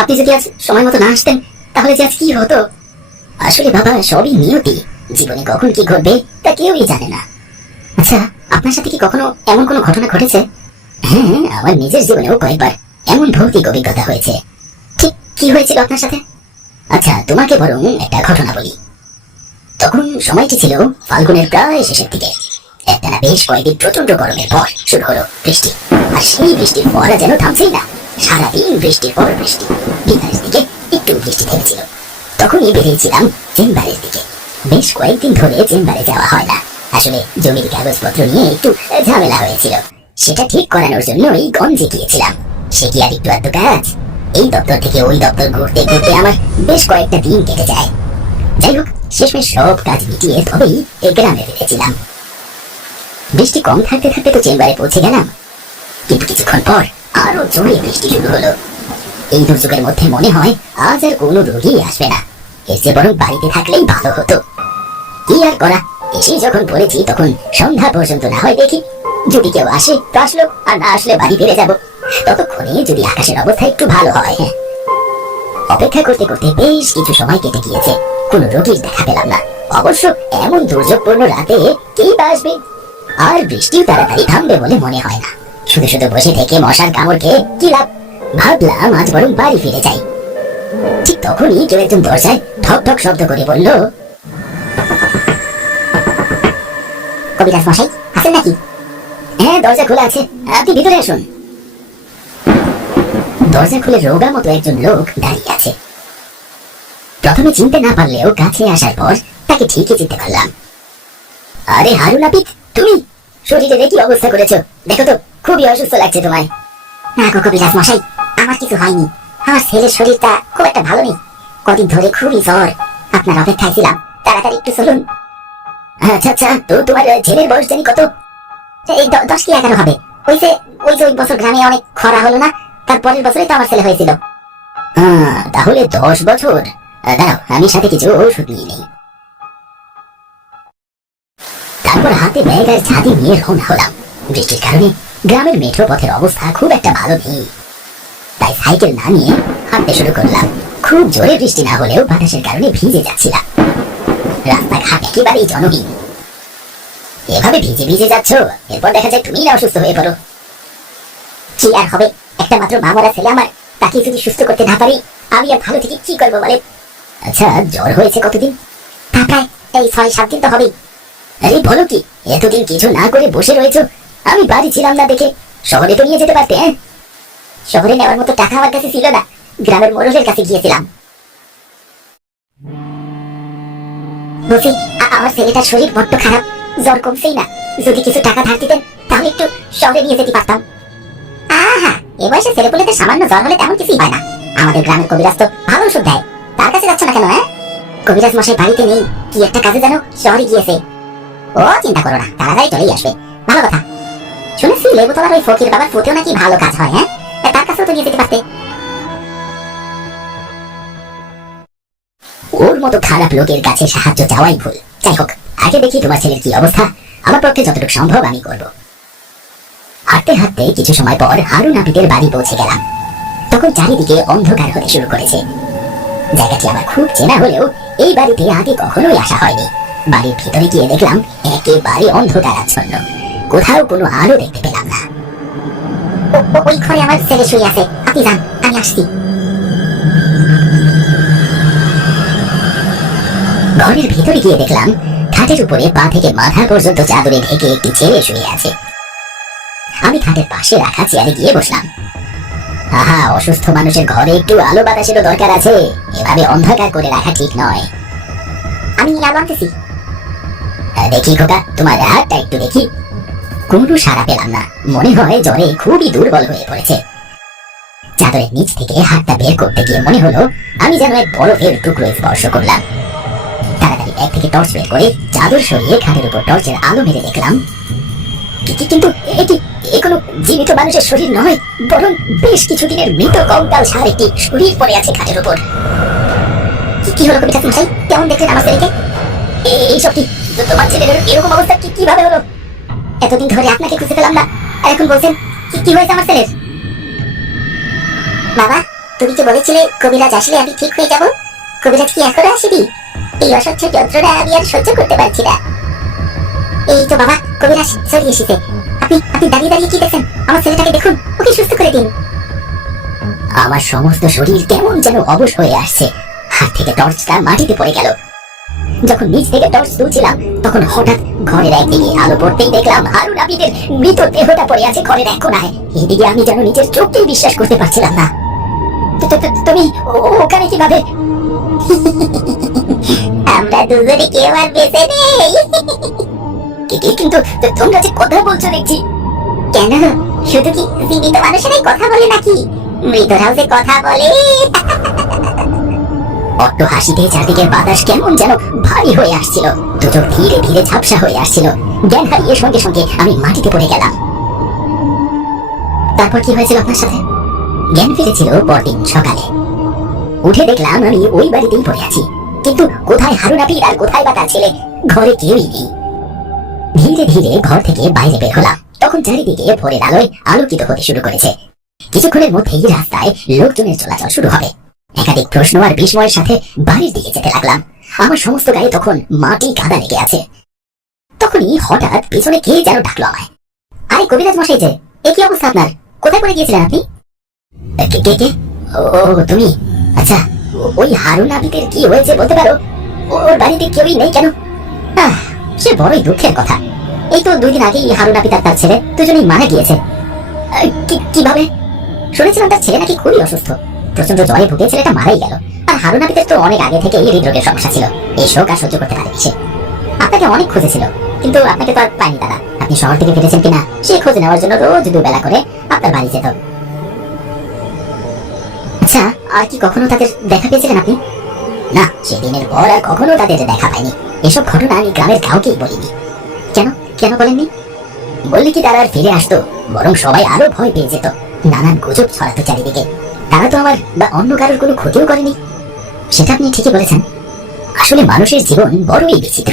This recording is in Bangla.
আপনি যদি আজ সময় মতো না আসতেন তাহলে যে আজ কি হতো। আসলে বাবা, সবই নিয়তি। জীবনে কখন কি ঘটবে তা কেউই জানে না। আচ্ছা, আপনার সাথে কি কখনো এমন কোনো ঘটনা ঘটেছে? হ্যাঁ, আমার নিজের জীবনেও কয়েকবার এমন ভৌতিক অভিজ্ঞতা হয়েছে। ঠিক কি হয়েছিল আপনার সাথে? আচ্ছা, তোমাকে বরং একটা ঘটনা বলি। তখন সময়টি ছিল ফাল্গুনের প্রায় শেষের দিকে। একটানা বেশ কয়েকদিন প্রচন্ড গরমের পর শুরু হলো বৃষ্টি। আর সেই বৃষ্টির ফোঁটা যেন থামছেই না। সারাদিন বৃষ্টির পর বৃষ্টি। বিকালের দিকে একটু বৃষ্টি থেমেছিল। তখনই বেরিয়েছিলাম চেম্বারের দিকে। বেশ কয়েকদিন ধরে চেম্বারে যাওয়া হয় না। আসলে জমির কাগজপত্র নিয়ে একটু ঝামেলা হয়েছিল। সেটা ঠিক করানোর জন্যই গঞ্জে গিয়েছিলাম। সে কি আর একটু আধটু কাজ? এই দপ্তর থেকে ওই দপ্তর ঘুরতে ঘুরতে আমার বেশ কয়েকটা দিন কেটে যায়। যাই হোক, শেষমেশ সব কাজ মিটিয়ে তবেই এই গ্রামে ফিরেছিলাম। বৃষ্টি কম থাকতে থাকতে তো চেম্বারে পৌঁছে গেলাম। কিন্তু কিছুক্ষণ পর আরো জোরে বৃষ্টি শুরু হলো। এই দুর্যোগের মধ্যে মনে হয় আজ আর কোনো রোগী আসবে না। এর চেয়ে বরং বাড়িতে থাকলেই ভালো হতো। কি আর করা, এসে যখন পড়েছি তখন সন্ধ্যা পর্যন্ত না হয় দেখি। যদি কেউ আসে তো আসলো, আর না আসলে বাড়ি ফিরে যাব। ততক্ষণে যদি আকাশের অবস্থা একটু ভালো হয়। অপেক্ষা করতে করতে বেশ কিছু সময় কেটে গিয়েছে। কোনো রোগীর দেখা পেলাম না। অবশ্য এমন দুর্যোগপূর্ণ রাতে কেই বা আসবে? আর বৃষ্টিও তাড়াতাড়ি থামবে বলে মনে হয় না। শুধু শুধু বসে থেকে মশার কামড় খেয়ে কি লাভ? ভাবলাম আজ বরং বাড়ি ফিরে যাই। ঠিক তখনই কেউ একজন দরজায় ঠক ঠক শব্দ করে বলল, কবিরাজ মশাই আছেন নাকি? হ্যাঁ, দরজা খোলা আছে, আপনি ভিতরে আসুন। দরজা খুলে রোগা মতো একজন লোক দাঁড়িয়ে আছে। প্রথমে চিনতে না পারলেও কাছে আসার পর তাকে ঠিকই চিনতে পারলাম। আরে হারুন নাপিত, তুমি? শরীরে কি অবস্থা করেছো দেখো তো, খুবই অসুস্থ লাগছে তোমায়। না গো কবিরাজ মশাই, আমার কিছু হয়নি। আমার ছেলের শরীরটা খুব একটা ভালো নেই। কদিন ধরে খুবই জ্বর। আপনার অপেক্ষায় ছিলাম, তাড়াতাড়ি একটু চলুন। আচ্ছা আচ্ছা, তো তোমার ছেলের বয়স জানি কত? এই 10 কি 11 হবে। ওই বছর গ্রামে অনেক খরা হলো না, তার পরের বছরই তো আমার ছেলে হয়েছিল। তাহলে 10 বছর। দাঁড়াও, আমি সাথে কিছু ওষুধ নিয়ে নেই। তারপর হাতে ব্যাগ আর ছাতি নিয়ে রওনা হলাম। বৃষ্টির কারণে গ্রামের মেঠো পথের অবস্থা খুব একটা ভালো নেই। তাই সাইকেল না নিয়ে হাঁটতে শুরু করলাম। খুব জোরে বৃষ্টি না হলেও বাতাসের কারণে ভিজে যাচ্ছিলাম। রাস্তাঘাট একেবারেই জনহীন। এভাবে ভিজে ভিজে যাচ্ছ, এরপর দেখা যায় তুমি না অসুস্থ হয়ে পড়ো। কি আর হবে, একটা মাত্র মা মরা ছেলে আমার, তাকে যদি সুস্থ করতে না পারি আমি আর ভালো থেকে কি করবো বলে? আচ্ছা, জ্বর হয়েছে কতদিন? তা প্রায় এই 6-7 দিন তো হবেই। আরে বলো কি, এতদিন কিছু না করে বসে রয়েছো? আমি বাড়ি ছিলাম না দেখে শহরে তো নিয়ে যেতে পারতে। শহরে নেওয়ার মতো টাকা আমার কাছে ছিল না, গ্রামের মোড়লের কাছে গিয়েছিলাম। বলছি, আমার ছেলেটার শরীর বড্ড খারাপ, জ্বর কমছেই না। যদি কিছু টাকা ধার দিতেন তাহলে একটু শহরে নিয়ে যেতে পারতাম। আহা, এ বয়সে ছেলেপুলেদের সামান্য জ্বর হলে তেমন কিছুই হয় না। আমাদের গ্রামের কবিরাজ তো ভালো ওষুধ দেয়। তার কাছে যাচ্ছ না কেন? কবিরাজ মশাই বাড়িতে নেই, কি একটা কাজে যেন শহরে গিয়েছে। ও চিন্তা করো না, তাড়াতাড়ি চলেই আসবে। ভালো কথা। শুনেছি লেবুতলার ওই ফকির বাবার ফুটেও নাকি ভালো কাজ হয়। তার কাছেও তো নিয়ে যেতে পারতে। ওর মতো খারাপ লোকের কাছে সাহায্য চাওয়াই ভুল। যাই হোক, আগে দেখি তোমার ছেলের কি অবস্থা। আমার পক্ষে যতটুকু সম্ভব আমি করব। হাঁটতে হাঁটতে কিছু সময় পর হারুন নাপিতের বাড়ি পৌঁছে গেলাম। তখন চারিদিকে অন্ধকার হতে শুরু করেছে। জায়গাটি আমার খুব চেনা হলেও এই বাড়িতে আগে কখনোই আসা হয়নি। বাড়ির ভিতরে গিয়ে দেখলাম একেবারে অন্ধকার আচ্ছন্ন, কোথাও কোনো আলো দেখতে পেলাম না। ওই ঘরে আমার ছেলে শুয়ে আছে, আপনি যান, আমি আসছি। ঘরের ভিতরে গিয়ে দেখলাম খাটের উপরে পা থেকে মাথা পর্যন্ত চাদরে ঢেকে একটি ছেলে শুয়ে আছে। আমি খাটের পাশে রাখা চেয়ারে গিয়ে বসলাম। আহা, অসুস্থ মানুষের ঘরে একটু আলো বাতাসেরও দরকার আছে, এভাবে অন্ধকার করে রাখা ঠিক নয়। আমি আলো আনতেছি। দেখি খোকা, তোমার হাতটা একটু দেখি। কোনো সাড়া পেলাম না, মনে হয় জ্বরে খুবই দুর্বল হয়ে পড়েছে। চাদরের নিচ থেকে হাতটা বের করতে গিয়ে মনে হলো আমি যেন এক বরফের টুকরো স্পর্শ করলাম। তাড়াতাড়ি ব্যাগ থেকে টর্চ বের করে চাদর সরিয়ে খাটের উপর টর্চের আলো মেরে দেখলাম, কিন্তু এ কোনো জীবিত মানুষের শরীর নয়, বরং বেশ কিছুদিনের মৃত কঙ্কাল সার একটি শরীর পড়ে আছে খাটের উপর। কি হলো কবিতা মশাই, কেমন দেখলেন আমার ছেলেকে? এইসব কি? তোমার ছেলের এরকম অবস্থা কিভাবে হলো? এতদিন ধরে আপনাকে খুঁজে পেলাম না, আর এখন বলছেন কি হয়েছে আমার ছেলের? বাবা, তুমি কি বলেছিলে কবিরাজ আসলে আমি ঠিক হয়ে যাব? কবিরাজ কি এখনো আসেনি? এই অসহ্য যন্ত্রণা আমি আর সহ্য করতে পারছি না। এই তো বাবা, কবিরাজ চলে এসেছে। আপনি আপনি দাঁড়িয়ে দাঁড়িয়ে কি দেখেন? আমার ছেলেটাকে দেখুন, ওকে সুস্থ করে দিন। আমার সমস্ত শরীর কেমন যেন অবশ হয়ে আসছে। হাত থেকে টর্চটা মাটিতে পড়ে গেল। যখন নিচ থেকে টর্চ তুলছিলাম তখন হঠাৎ ঘরের একদিকে আলো পড়তেই দেখলাম হারুন আবিদের মৃত দেহটা পড়ে আছে ঘরের এক কোণায়। এদিকে আমি যেন নিজের চোখকেই বিশ্বাস করতে পারছিলাম না। তুমি ওখানে কিভাবে? আমরা দুজনে কেউ আর বেঁচে নেই। কিন্তু তোমরা যে কথা বলছো দেখছি। কেন, শুধু কি জীবিত মানুষেরাই কথা বলে নাকি? মৃতরাও যে কথা বলে। অট্ট হাসিতে চারদিকের বাতাস কেমন যেন ভারী হয়ে আসছিল। দুটো ধীরে ধীরে ঝাপসা হয়ে আসছিল। জ্ঞান হারিয়ে সঙ্গে সঙ্গে আমি মাটিতে পড়ে গেলাম। তারপর কি হয়েছিল আপনার সাথে? জ্ঞান ফিরেছিল পরদিন সকালে। উঠে দেখলাম আমি ওই বাড়িতেই পড়ে আছি, কিন্তু কোথায় হারুন আবির আর কোথায় বা তার ছেলে? ঘরে কেউই নেই। ধীরে ধীরে ঘর থেকে বাইরে বের হলাম, তখন চারিদিকে ভোরের আলোয় আলোকিত হতে শুরু করেছে। কিছুক্ষণের মধ্যেই রাস্তায় লোকজনের চলাচল শুরু হবে। একাধিক প্রশ্ন আর বিস্ময়ের সাথে বাড়ির দিকে যেতে লাগলাম। আমার সমস্ত গায়ে তখন মাটি কাদা লেগে আছে। তখনই হঠাৎ পিছনে কে যেন ডাকলো আমায়। আরে কবিরাজ মশাই যে, এ কি অবস্থা আপনার? কোথায় পড়ে গিয়েছিলেন আপনি? কে কে কে? ও তুমি? আচ্ছা, ওই হারুন আবিদের কি হয়েছে বলতে পারো? ওর বাড়িতে কেউই নেই কেন? সে বড়ই দুঃখের কথা। এই তো 2 দিন আগেই হারুন আবিদ আর তার ছেলে দুজনেই মারা গিয়েছে। কিভাবে? শুনেছিলাম তার ছেলে নাকি খুবই অসুস্থ, প্রচন্ড জ্বরে ভুগে ছেলেটা মারাই গেল। আর হারুন আবিদের তো অনেক আগে থেকে হৃদরোগের সমস্যা ছিল, এই শোক আর সহ্য করতে পারেনি সে। আপনাকে অনেক খুঁজেছিল, কিন্তু আপনাকে তো আর পাইনি দাদা। আপনি শহর থেকে ফিরেছেন কিনা সে খোঁজ নেওয়ার জন্য রোজ 2 বেলা করে আপনার বাড়ি যেত। আচ্ছা, আর কি কখনো তাদের দেখা পেয়েছিলেন আপনি? না, সেদিনের পর আর কখনো তাদের দেখা পাইনি। এসব ঘটনা আমি গ্রামের কাউকেই বলিনি। কেন কেন বলেননি? বললে কি তারা আর ফিরে আসতো? বরং সবাই আরো ভয় পেয়ে যেত, নানান গুজব ছড়াতো চারিদিকে। তারা তো আমার বা অন্য কারোর কোনো ক্ষতিও করেনি। সেটা আপনি ঠিকই বলেছেন। আসলে মানুষের জীবন বড়ই বিচিত্র।